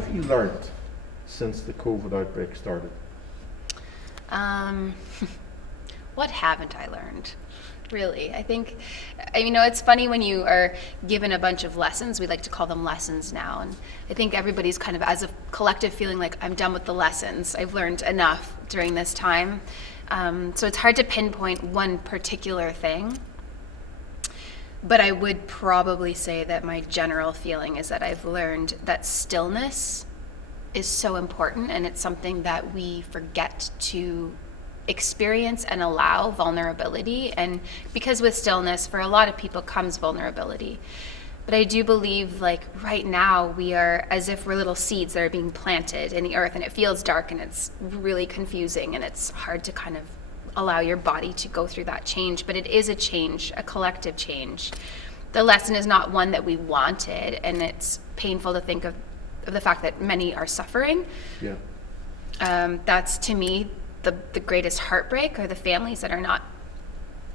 have you learned since the COVID outbreak started? What haven't I learned? Really, I think, it's funny when you are given a bunch of lessons. We like to call them lessons now. And I think everybody's kind of, as a collective, feeling like, I'm done with the lessons. I've learned enough during this time. So it's hard to pinpoint one particular thing. But I would probably say that my general feeling is that I've learned that stillness is so important, and it's something that we forget to experience and allow vulnerability. And because with stillness, for a lot of people, comes vulnerability. But I do believe, like, right now, we are as if we're little seeds that are being planted in the earth, and it feels dark and it's really confusing and it's hard to kind of allow your body to go through that change. But it is a change, a collective change. The lesson is not one that we wanted, and it's painful to think of the fact that many are suffering. Yeah. That's, to me, the greatest heartbreak, are the families that are not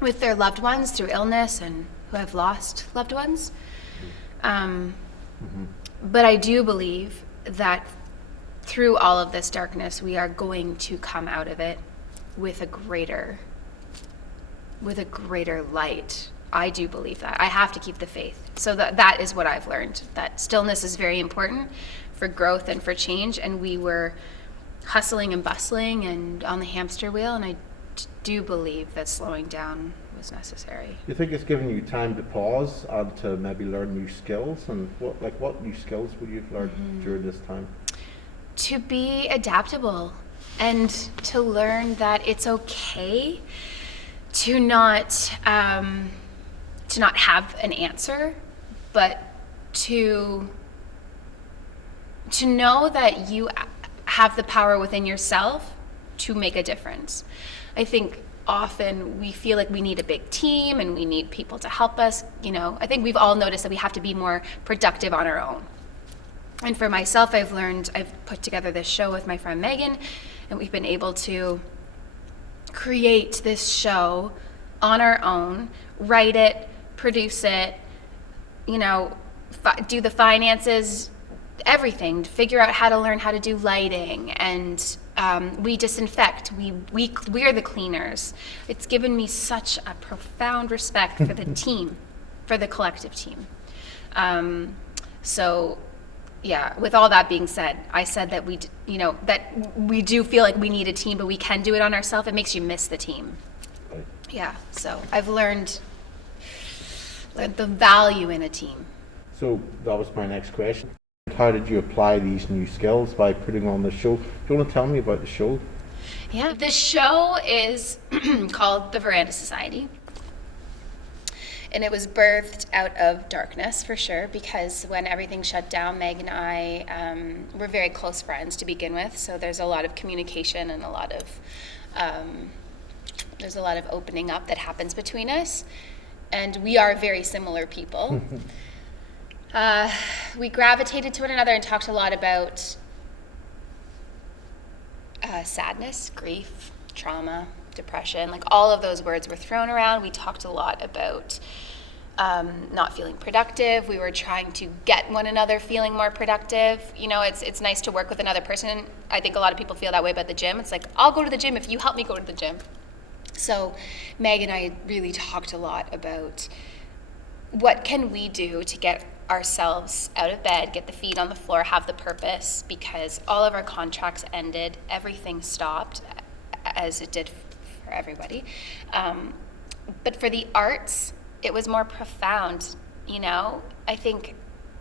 with their loved ones through illness and who have lost loved ones. But I do believe that through all of this darkness, we are going to come out of it with a greater light. I do believe that. I have to keep the faith. So that is what I've learned, that stillness is very important for growth and for change. And we were hustling and bustling and on the hamster wheel, and I do believe that slowing down was necessary. You think it's given you time to pause and to maybe learn new skills? And what new skills would you have learned during this time? To be adaptable and to learn that it's okay to not have an answer, but to know that you have the power within yourself to make a difference. I think often we feel like we need a big team and we need people to help us. I think we've all noticed that we have to be more productive on our own. And for myself, I've put together this show with my friend Megan, and we've been able to create this show on our own, write it, produce it, do the finances, everything, figure out how to learn how to do lighting, and we disinfect, we are the cleaners. It's given me such a profound respect for the team, for the collective team. So yeah, with all that being said, I said that that we do feel like we need a team, but we can do it on ourselves. It makes you miss the team. Right. Yeah, so I've learned the value in a team. So that was my next question. How did you apply these new skills by putting on the show? Do you want to tell me about the show? Yeah, the show is called The Veranda Society. And it was birthed out of darkness, for sure, because when everything shut down, Meg and I were very close friends to begin with. So there's a lot of communication and there's a lot of opening up that happens between us. And we are very similar people. We gravitated to one another and talked a lot about sadness, grief, trauma, depression. Like, all of those words were thrown around. We talked a lot about not feeling productive. We were trying to get one another feeling more productive. It's nice to work with another person. I think a lot of people feel that way about the gym. It's like, I'll go to the gym if you help me go to the gym. So Meg and I really talked a lot about what can we do to get ourselves out of bed, get the feet on the floor, have the purpose, because all of our contracts ended, everything stopped, as it did for everybody. But for the arts, it was more profound. I think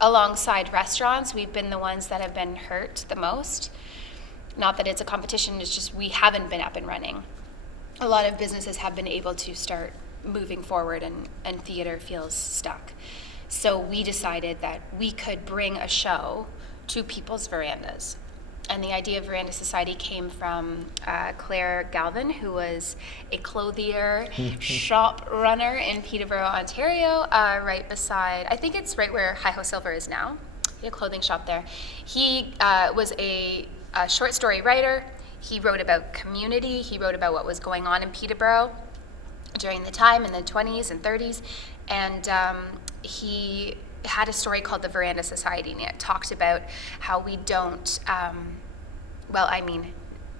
alongside restaurants, we've been the ones that have been hurt the most. Not that it's a competition, it's just we haven't been up and running. A lot of businesses have been able to start moving forward, and theater feels stuck. So we decided that we could bring a show to people's verandas. And the idea of Veranda Society came from Claire Galvin, who was a clothier shop runner in Peterborough, Ontario, right beside, I think it's right where Hi Ho Silver is now, a clothing shop there. He was a short story writer. He wrote about community. He wrote about what was going on in Peterborough during the time in the 20s and 30s. And he had a story called the Veranda Society, and it talked about how we don't,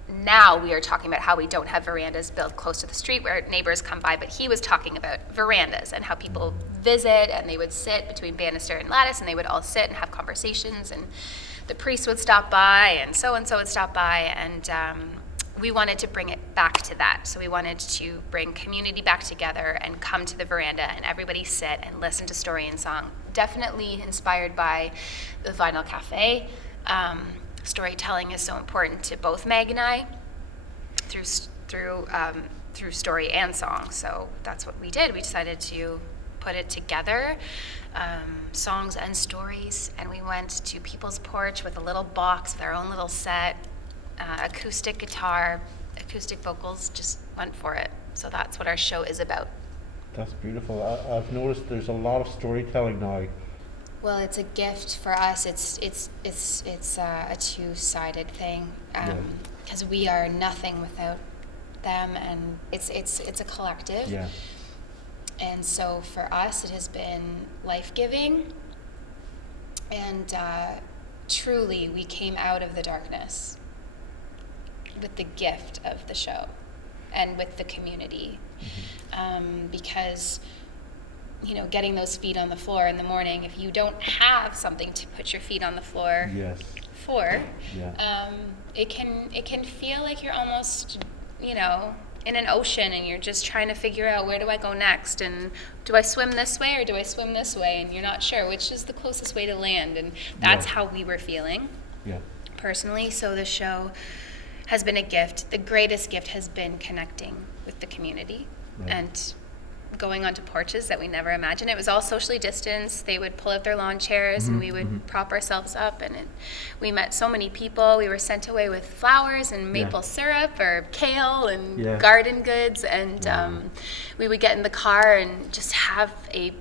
now we are talking about how we don't have verandas built close to the street where neighbors come by, but he was talking about verandas and how people visit and they would sit between banister and lattice and they would all sit and have conversations, and the priest would stop by and so would stop by, and we wanted to bring it back to that. So we wanted to bring community back together and come to the veranda and everybody sit and listen to story and song. Definitely inspired by the Vinyl Cafe. Storytelling is so important to both Meg and I through story and song. So that's what we did. We decided to put it together, songs and stories, and we went to people's porch with a little box with our own little set, acoustic guitar, acoustic vocals, just went for it. So that's what our show is about. That's beautiful. I've noticed there's a lot of storytelling now. Well, it's a gift for us. It's a two-sided thing, because we are nothing without them, and it's a collective. Yeah. And so for us, it has been life-giving, and truly, we came out of the darkness with the gift of the show and with the community, because getting those feet on the floor in the morning, if you don't have something to put your feet on the floor for, it can feel like you're almost, in an ocean, and you're just trying to figure out, where do I go next, and do I swim this way or do I swim this way, and you're not sure which is the closest way to land, and that's how we were feeling personally. So the show has been a gift. The greatest gift has been connecting with the community and going onto porches that we never imagined. It was all socially distanced. They would pull out their lawn chairs and we would prop ourselves up, and we met so many people. We were sent away with flowers and maple syrup or kale and garden goods, and we would get in the car and just have a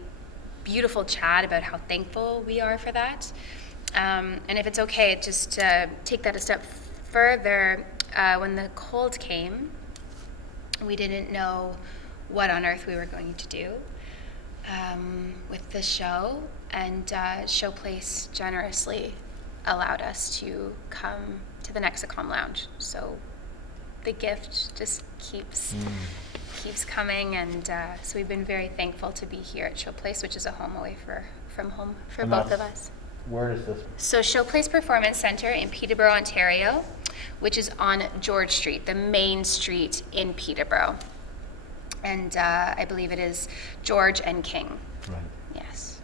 beautiful chat about how thankful we are for that. And if it's okay, just to take that a step further, when the cold came, we didn't know what on earth we were going to do with the show, and Showplace generously allowed us to come to the Nexicom Lounge. So the gift just keeps coming, and so we've been very thankful to be here at Showplace, which is a home away from home for both of us. Where is this? So Showplace Performance Center in Peterborough, Ontario, which is on George Street, the main street in Peterborough. And I believe it is George and King. Right. Yes.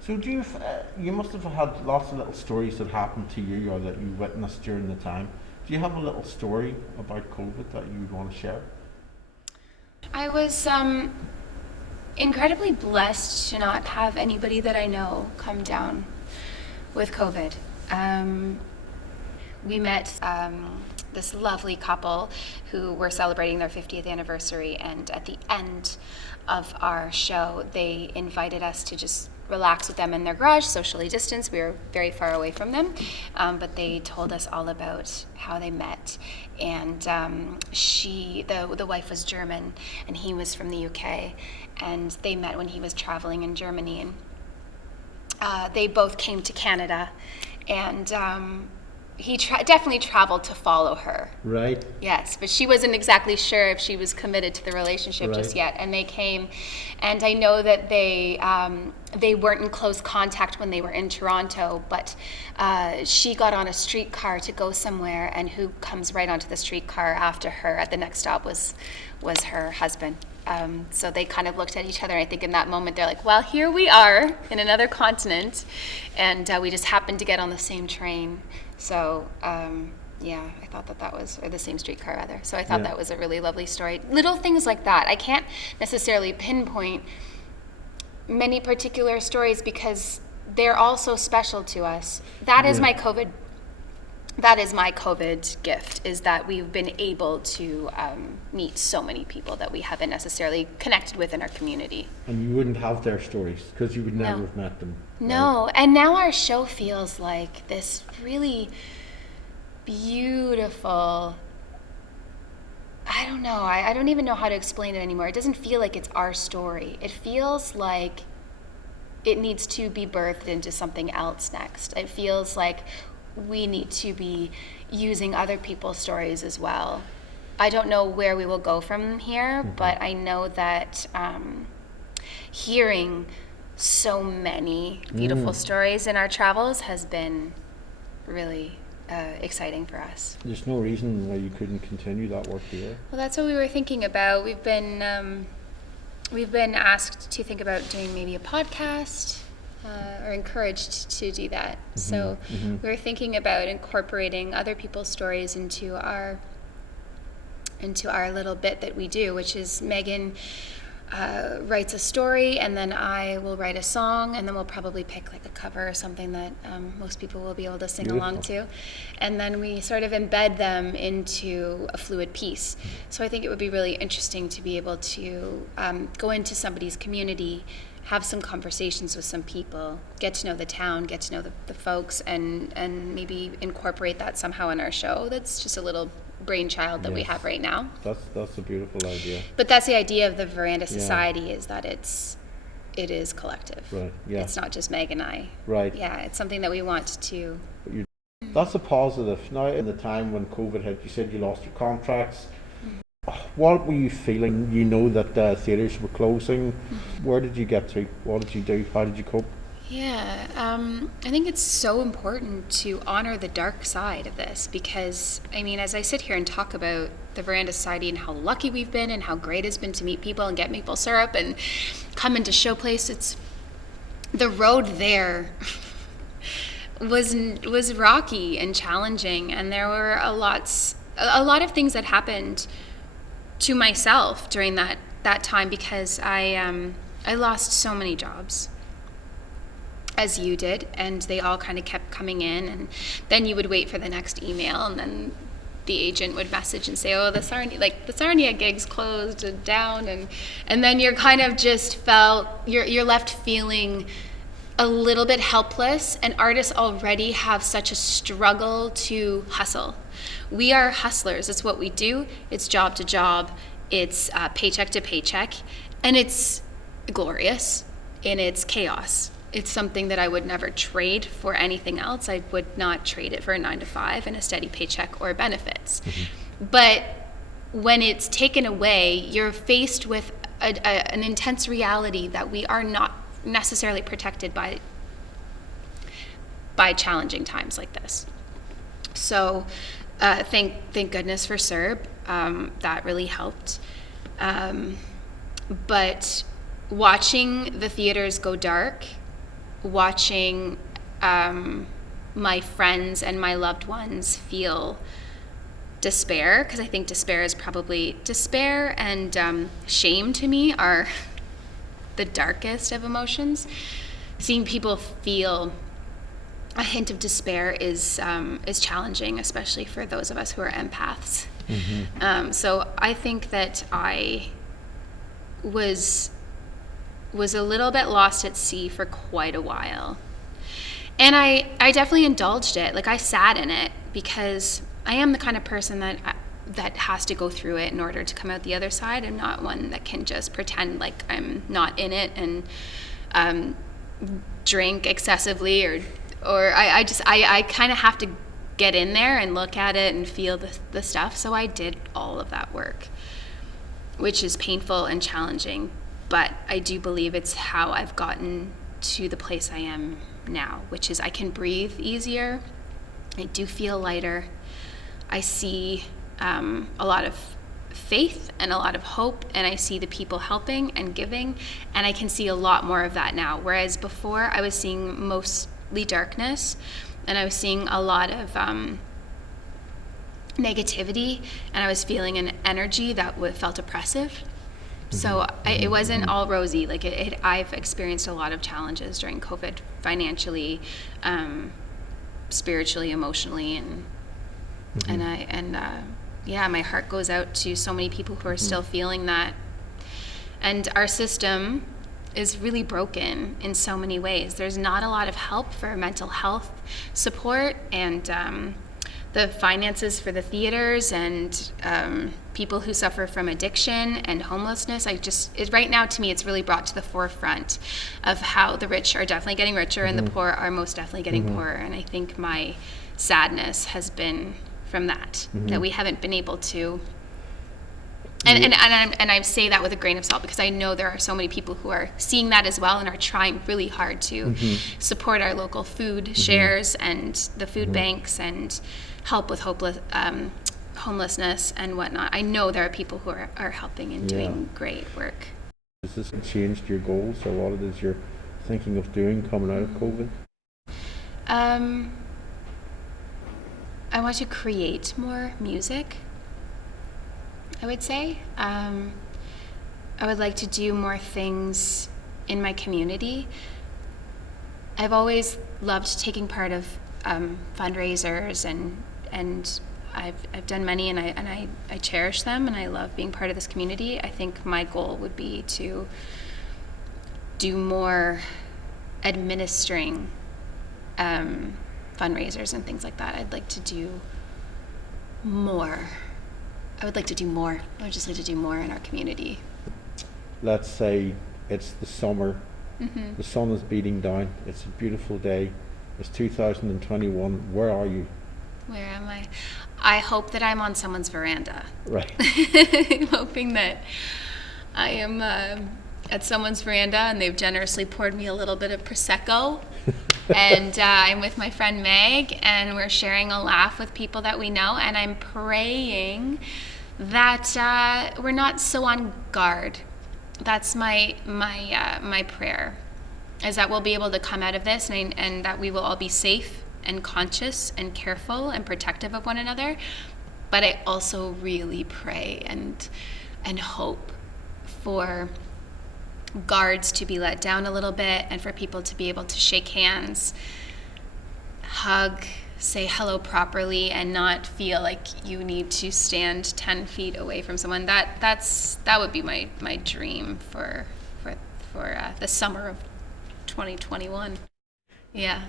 So you must have had lots of little stories that happened to you or that you witnessed during the time. Do you have a little story about COVID that you'd want to share? I was incredibly blessed to not have anybody that I know come down with COVID. We met this lovely couple who were celebrating their 50th anniversary, and at the end of our show, they invited us to just relax with them in their garage, socially distanced. We were very far away from them, but they told us all about how they met. And the wife was German, and he was from the UK, and they met when he was traveling in Germany, and they both came to Canada, and he definitely traveled to follow her. Right. Yes, but she wasn't exactly sure if she was committed to the relationship just yet. And they came, and I know that they weren't in close contact when they were in Toronto, but she got on a streetcar to go somewhere, and who comes right onto the streetcar after her at the next stop was her husband. So they kind of looked at each other, and I think in that moment they're like, well, here we are in another continent, and we just happened to get on the same train. So, I thought that was, or the same streetcar rather. So I thought that was a really lovely story. Little things like that. I can't necessarily pinpoint many particular stories because they're all so special to us. That is my COVID gift, is that we've been able to meet so many people that we haven't necessarily connected with in our community. And you wouldn't have their stories because you would never have met them. No, right? And now our show feels like this really beautiful, I don't know, I don't even know how to explain it anymore. It doesn't feel like it's our story. It feels like it needs to be birthed into something else next. It feels like we need to be using other people's stories as well. I don't know where we will go from here, but I know that hearing so many beautiful stories in our travels has been really exciting for us. There's no reason why you couldn't continue that work here. Well, that's what we were thinking about. We've been asked to think about doing maybe a podcast, or encouraged to do that. So we were thinking about incorporating other people's stories into our little bit that we do, which is Megan writes a story, and then I will write a song, and then we'll probably pick like a cover or something that most people will be able to sing along to, and then we sort of embed them into a fluid piece. So I think it would be really interesting to be able to go into somebody's community, have some conversations with some people, get to know the town, get to know the folks, and maybe incorporate that somehow in our show. That's just a little brainchild that we have right now. That's a beautiful idea. But that's the idea of the Veranda Society, is that it is collective. Right. Yeah. It's not just Meg and I. Right. Yeah, it's something that we want to. That's a positive. Now, in the time when COVID hit, you said you lost your contracts. What were you feeling? You know that theatres were closing. Where did you get to? What did you do? How did you cope? Yeah, I think it's so important to honor the dark side of this, because, I mean, as I sit here and talk about the Veranda Society and how lucky we've been and how great it's been to meet people and get maple syrup and come into Showplace, it's the road there was rocky and challenging, and there were a lot of things that happened to myself during that time, because I lost so many jobs, as you did, and they all kind of kept coming in, and then you would wait for the next email, and then the agent would message and say, oh, the Sarnia gig's closed and down, and then you're kind of just you're left feeling a little bit helpless, and artists already have such a struggle to hustle. We are hustlers. It's what we do. It's job to job. It's paycheck to paycheck, and it's glorious, and it's chaos. It's something that I would never trade for anything else. I would not trade it for a 9-to-5 and a steady paycheck or benefits. But when it's taken away, you're faced with an intense reality that we are not necessarily protected by challenging times like this. So thank goodness for Suhr. That really helped. But watching the theaters go dark, watching my friends and my loved ones feel despair, because I think despair and shame to me are the darkest of emotions. Seeing people feel a hint of despair is challenging, especially for those of us who are empaths. So I think that I was a little bit lost at sea for quite a while. And I definitely indulged it. Like, I sat in it because I am the kind of person that has to go through it in order to come out the other side. I'm not one that can just pretend like I'm not in it and drink excessively or I kind of have to get in there and look at it and feel the stuff. So I did all of that work, which is painful and challenging. But I do believe it's how I've gotten to the place I am now, which is I can breathe easier. I do feel lighter. I see a lot of faith and a lot of hope, and I see the people helping and giving, and I can see a lot more of that now. Whereas before, I was seeing mostly darkness, and I was seeing a lot of negativity, and I was feeling an energy that felt oppressive. So it wasn't all rosy. Like I've experienced a lot of challenges during COVID, financially, spiritually, emotionally, and my heart goes out to so many people who are still feeling that. And our system is really broken in so many ways. There's not a lot of help for mental health support, and the finances for the theaters and people who suffer from addiction and homelessness. Right now, to me, it's really brought to the forefront of how the rich are definitely getting richer and the poor are most definitely getting poorer. And I think my sadness has been from that we haven't been able to. And I say that with a grain of salt because I know there are so many people who are seeing that as well and are trying really hard to support our local food shares and the food banks and help with homelessness and whatnot. I know there are people who are helping and doing great work. Has this changed your goals or what it is you're thinking of doing coming out of COVID? I want to create more music, I would say. I would like to do more things in my community. I've always loved taking part of fundraisers and I've done many and I cherish them and I love being part of this community. I think my goal would be to do more administering fundraisers and things like that. I'd like to do more. I would just like to do more in our community. Let's say it's the summer, the sun is beating down, it's a beautiful day, it's 2021, where are you? Where am I? I hope that I'm on someone's veranda. Right. I'm hoping that I am at someone's veranda and they've generously poured me a little bit of Prosecco. And I'm with my friend Meg and we're sharing a laugh with people that we know, and I'm praying that we're not so on guard. That's my prayer, is that we'll be able to come out of this and that we will all be safe and conscious and careful and protective of one another. But I also really pray and hope for guards to be let down a little bit and for people to be able to shake hands, hug, say hello properly, and not feel like you need to stand 10 feet away from someone. That would be my dream for the summer of 2021. Yeah.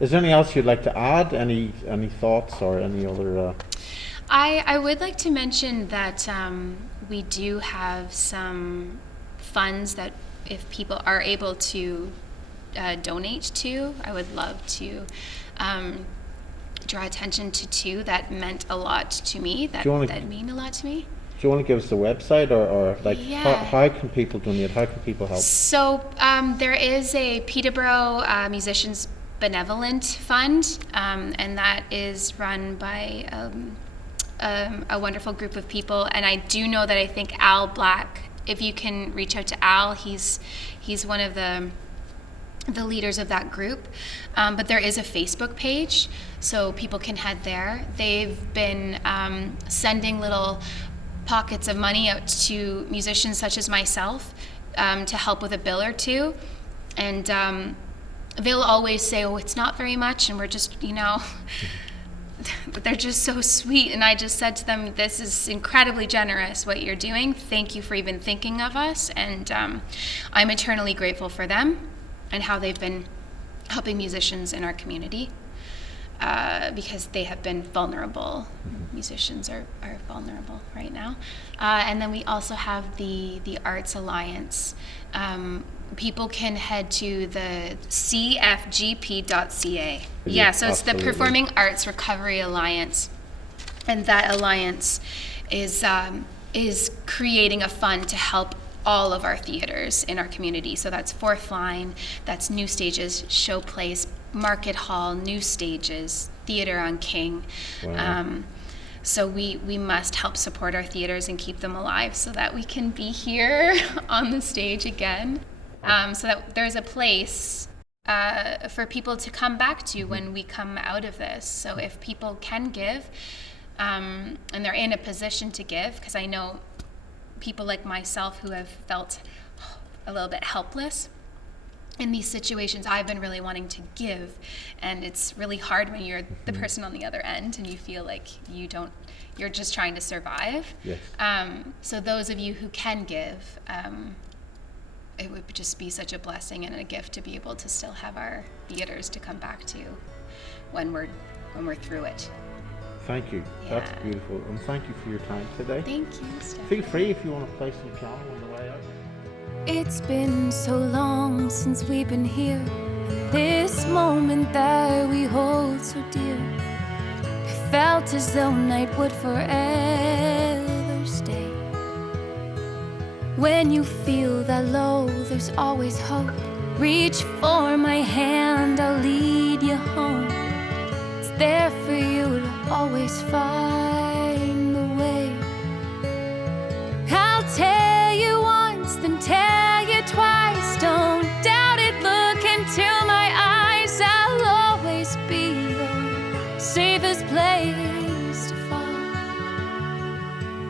Is there anything else you'd like to add? Any thoughts or any other? I would like to mention that we do have some funds that if people are able to donate to, I would love to draw attention to two that meant a lot to me, that mean a lot to me. Do you want to give us the website or like Yeah. how can people donate? How can people help? So there is a Peterborough Musicians Benevolent Fund, and that is run by a wonderful group of people. And I do know that I think Al Black, if you can reach out to Al, he's one of the leaders of that group. But there is a Facebook page, so people can head there. They've been sending little pockets of money out to musicians such as myself to help with a bill or two. And they'll always say, oh, it's not very much, and we're just, but they're just so sweet. And I just said to them, this is incredibly generous what you're doing. Thank you for even thinking of us. And I'm eternally grateful for them and how they've been helping musicians in our community because they have been vulnerable. Musicians are vulnerable right now. And then we also have the Arts Alliance. People can head to the cfgp.ca. Yeah, so it's the Performing Arts Recovery Alliance. And that alliance is creating a fund to help all of our theaters in our community. So that's Fourth Line, that's New Stages, Show Place, Market Hall, New Stages, Theatre on King. Wow. So we must help support our theaters and keep them alive so that we can be here on the stage again. So that there's a place for people to come back to when we come out of this. So if people can give, and they're in a position to give, because I know people like myself who have felt a little bit helpless in these situations. I've been really wanting to give, and it's really hard when you're the person on the other end and you feel like you're just trying to survive. Yes. So those of you who can give, it would just be such a blessing and a gift to be able to still have our theaters to come back to when we're through it. Thank you. That's Yeah. beautiful. And thank you for your time today. Thank you, Stephanie. Feel free if you want to play some piano on the way out. It's been so long since we've been here. This moment that we hold so dear. It felt as though night would forever stay. When you feel that low, there's always hope. Reach for my hand, I'll lead you home. It's there for you to always find the way. I'll tell you once, then tell you twice. Don't doubt it, look into my eyes. I'll always be your safest place to fall.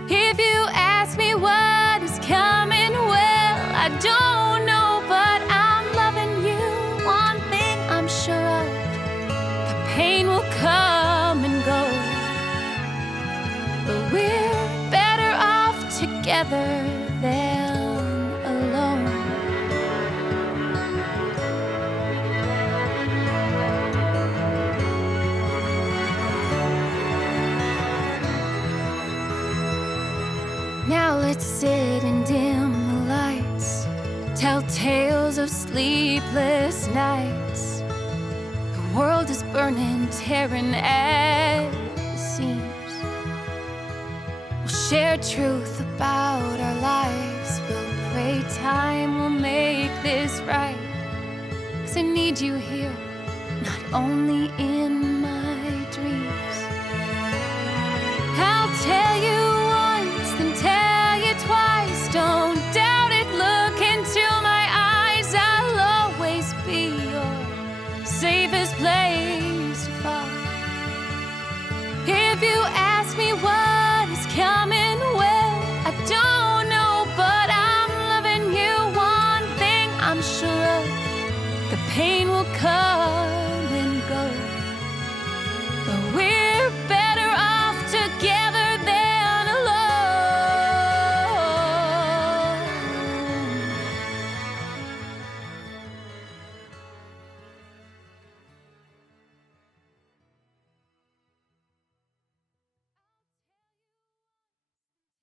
If you ask me what is coming, well, I don't know, but I'm loving you. One thing I'm sure of, the pain will come and go, but we're better off together than alone. Now let's sit and dim the lights, tell tales of sleepless nights. The world is burning, tearing at the seams. We'll share truth about our lives. We'll pray time will make this right. 'Cause I need you here, not only in my dreams. I'll tell you once, then tell you twice. Don't doubt it, look into my eyes. I'll always be your safest